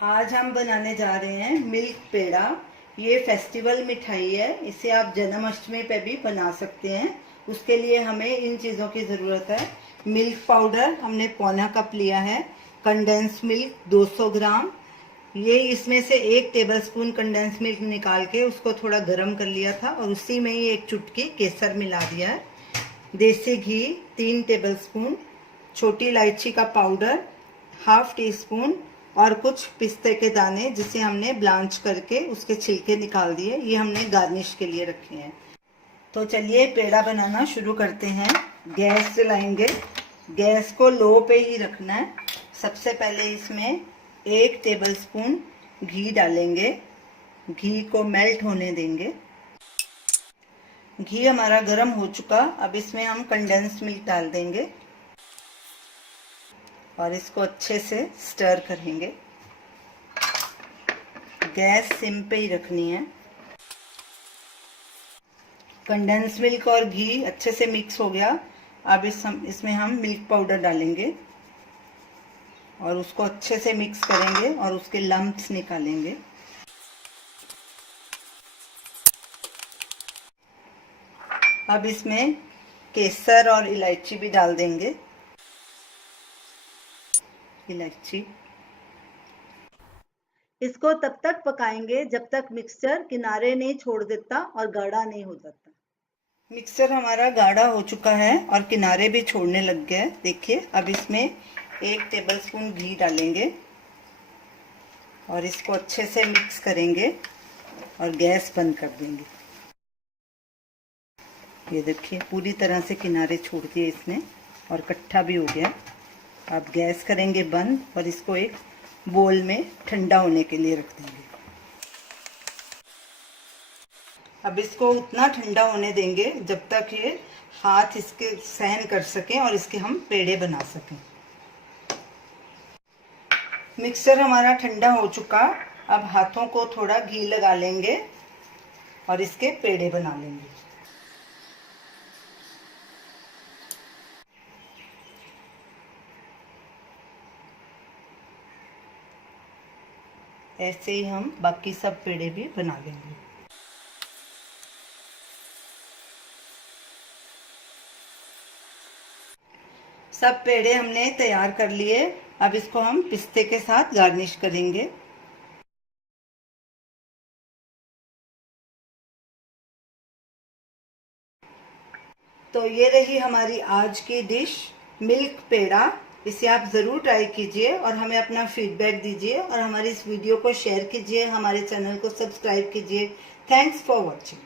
आज हम बनाने जा रहे हैं मिल्क पेड़ा। ये फेस्टिवल मिठाई है, इसे आप जन्माष्टमी पे भी बना सकते हैं। उसके लिए हमें इन चीज़ों की ज़रूरत है। मिल्क पाउडर हमने पौना कप लिया है, कंडेंस मिल्क 200 ग्राम। ये इसमें से 1 टेबलस्पून कंडेंस मिल्क निकाल के उसको थोड़ा गर्म कर लिया था और उसी में ही 1 चुटकी केसर मिला दिया है। देसी घी 3 टेबलस्पून, छोटी इलायची का पाउडर हाफ टी स्पून और कुछ पिस्ते के दाने जिसे हमने ब्लांच करके उसके छिलके निकाल दिए। ये हमने गार्निश के लिए रखे हैं। तो चलिए पेड़ा बनाना शुरू करते हैं। गैस जलाएंगे, गैस को लो पे ही रखना है। सबसे पहले इसमें 1 टेबलस्पून घी डालेंगे, घी को मेल्ट होने देंगे। घी हमारा गर्म हो चुका, अब इसमें हम कंडेंस्ड मिल्क डाल देंगे और इसको अच्छे से स्टर करेंगे। गैस सिम पे ही रखनी है। कंडेंस मिल्क और घी अच्छे से मिक्स हो गया। अब इसमें हम मिल्क पाउडर डालेंगे और उसको अच्छे से मिक्स करेंगे और उसके लम्प्स निकालेंगे। अब इसमें केसर और इलायची भी डाल देंगे। इलायची, इसको तब तक पकाएंगे जब तक मिक्सचर किनारे नहीं छोड़ देता और गाढ़ा नहीं हो जाता। मिक्सचर हमारा गाढ़ा हो चुका है और किनारे भी छोड़ने लग गया है। देखिए, अब इसमें 1 टेबलस्पून घी डालेंगे और इसको अच्छे से मिक्स करेंगे और गैस बंद कर देंगे। ये देखिए, पूरी तरह से किनारे छोड़ दिए इसने और इकट्ठा भी हो गया। अब गैस करेंगे बंद और इसको एक बोल में ठंडा होने के लिए रख देंगे। अब इसको उतना ठंडा होने देंगे जब तक ये हाथ इसके सहन कर सकें और इसके हम पेड़े बना सकें। मिक्सर हमारा ठंडा हो चुका, अब हाथों को थोड़ा घी लगा लेंगे और इसके पेड़े बना लेंगे। ऐसे ही हम बाकी सब पेड़े भी बना लेंगे। सब पेड़े हमने तैयार कर लिए। अब इसको हम पिस्ते के साथ गार्निश करेंगे। तो ये रही हमारी आज की डिश मिल्क पेड़ा। इसे आप ज़रूर ट्राई कीजिए और हमें अपना फीडबैक दीजिए और हमारी इस वीडियो को शेयर कीजिए, हमारे चैनल को सब्सक्राइब कीजिए। Thanks for watching.